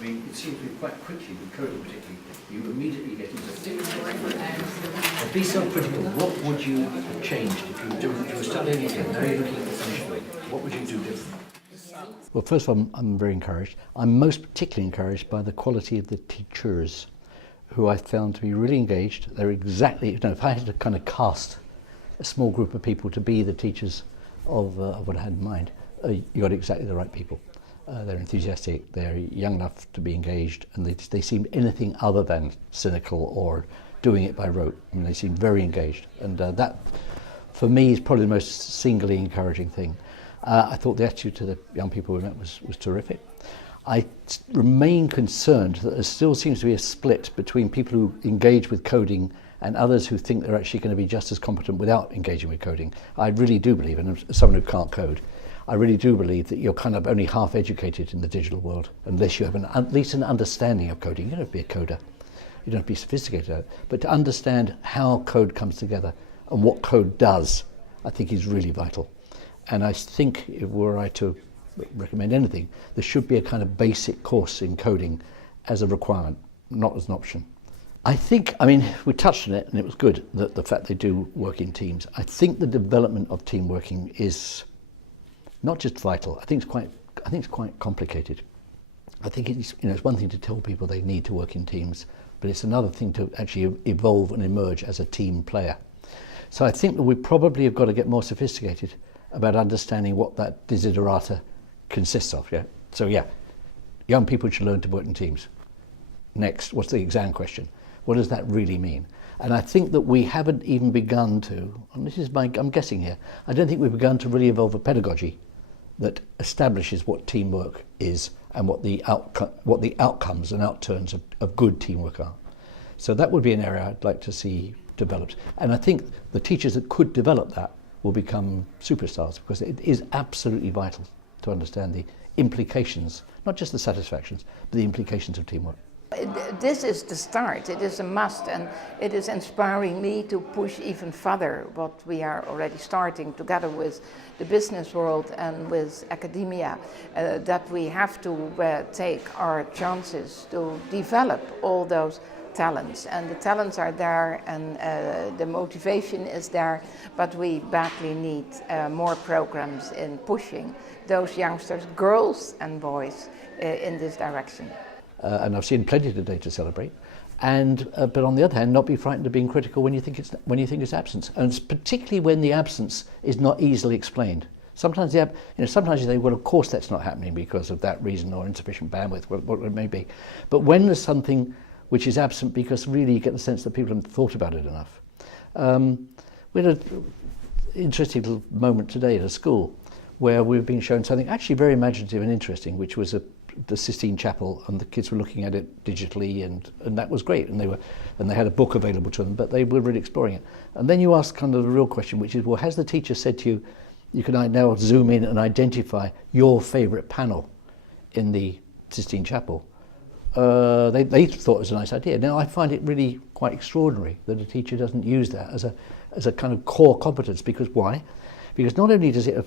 I mean, it seems to be quite quickly, with coding particularly, you immediately get into thick. Be self-critical. What would you have changed if you were studying again? Now you're looking at the finished work. What would you do differently? Well, first of all, I'm very encouraged. I'm most particularly encouraged by the quality of the teachers, who I found to be really engaged. They're exactly, if I had to kind of cast a small group of people to be the teachers of what I had in mind, you got exactly the right people. They're enthusiastic, they're young enough to be engaged, and they seem anything other than cynical or doing it by rote. I mean, they seem very engaged, and that, for me, is probably the most singularly encouraging thing. I thought the attitude to the young people we met was terrific. I remain concerned that there still seems to be a split between people who engage with coding and others who think they're actually going to be just as competent without engaging with coding. I really do believe, and as someone who can't code, I really do believe that you're kind of only half educated in the digital world unless you have at least an understanding of coding. You don't have to be a coder, you don't have to be sophisticated at it, but to understand how code comes together and what code does, I think is really vital. And I think, if were I to recommend anything, there should be a kind of basic course in coding as a requirement, not as an option. I think, I mean, we touched on it and it was good, that the fact they do work in teams. I think the development of team working is not just vital, I think it's quite complicated. I think it's, it's one thing to tell people they need to work in teams, but it's another thing to actually evolve and emerge as a team player. So I think that we probably have got to get more sophisticated about understanding what that desiderata consists of. Yeah. So yeah, young people should learn to work in teams. Next, what's the exam question? What does that really mean? And I think that we haven't even begun to, and this is I'm guessing here, I don't think we've begun to really evolve a pedagogy that establishes what teamwork is and what the outcomes and outturns of good teamwork are. So that would be an area I'd like to see developed. And I think the teachers that could develop that will become superstars, because it is absolutely vital to understand the implications, not just the satisfactions, but the implications of teamwork. This is the start, it is a must, and it is inspiring me to push even further what we are already starting together with the business world and with academia, that we have to take our chances to develop all those talents. And the talents are there, and the motivation is there, but we badly need more programs in pushing those youngsters, girls and boys, in this direction. And I've seen plenty today to celebrate, and but on the other hand, not be frightened of being critical when you think it's absence, and it's particularly when the absence is not easily explained. Sometimes sometimes you say, well, of course that's not happening because of that reason or insufficient bandwidth, what it may be. But when there's something which is absent because really you get the sense that people haven't thought about it enough. We had an interesting little moment today at a school where we've been shown something actually very imaginative and interesting, which was the Sistine Chapel, and the kids were looking at it digitally, and that was great, and they had a book available to them, but they were really exploring it. And then you ask kind of the real question, which is, well, has the teacher said to you, you can now zoom in and identify your favourite panel in the Sistine Chapel? They thought it was a nice idea. Now I find it really quite extraordinary that a teacher doesn't use that as a kind of core competence. Because why? Because not only does it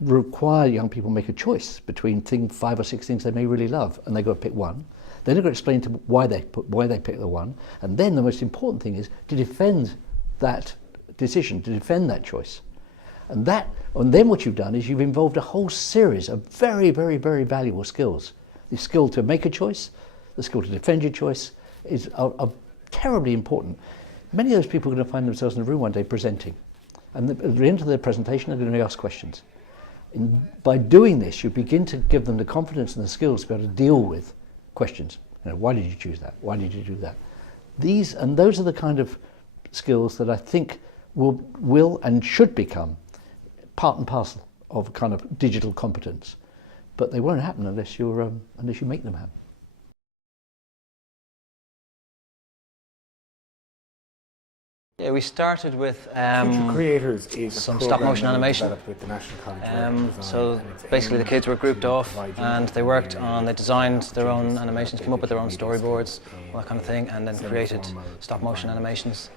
require young people make a choice between 5 or 6 things they may really love, and they've got to pick one. Then they've got to explain to why they pick the one, and then the most important thing is to defend that decision, to defend that choice. And then what you've done is you've involved a whole series of very, very, very valuable skills. The skill to make a choice, the skill to defend your choice are terribly important. Many of those people are going to find themselves in a room one day presenting, and at the end of their presentation they're going to be asked questions. By doing this, you begin to give them the confidence and the skills to be able to deal with questions. Why did you choose that? Why did you do that? Those are the kind of skills that I think will and should become part and parcel of a kind of digital competence. But they won't happen unless you make them happen. Yeah, we started with Future Creators is some stop motion animation. With the National College of So basically the kids were grouped off and they designed their own animations, came up with their own storyboards, all that kind of thing, and then created stop motion animations.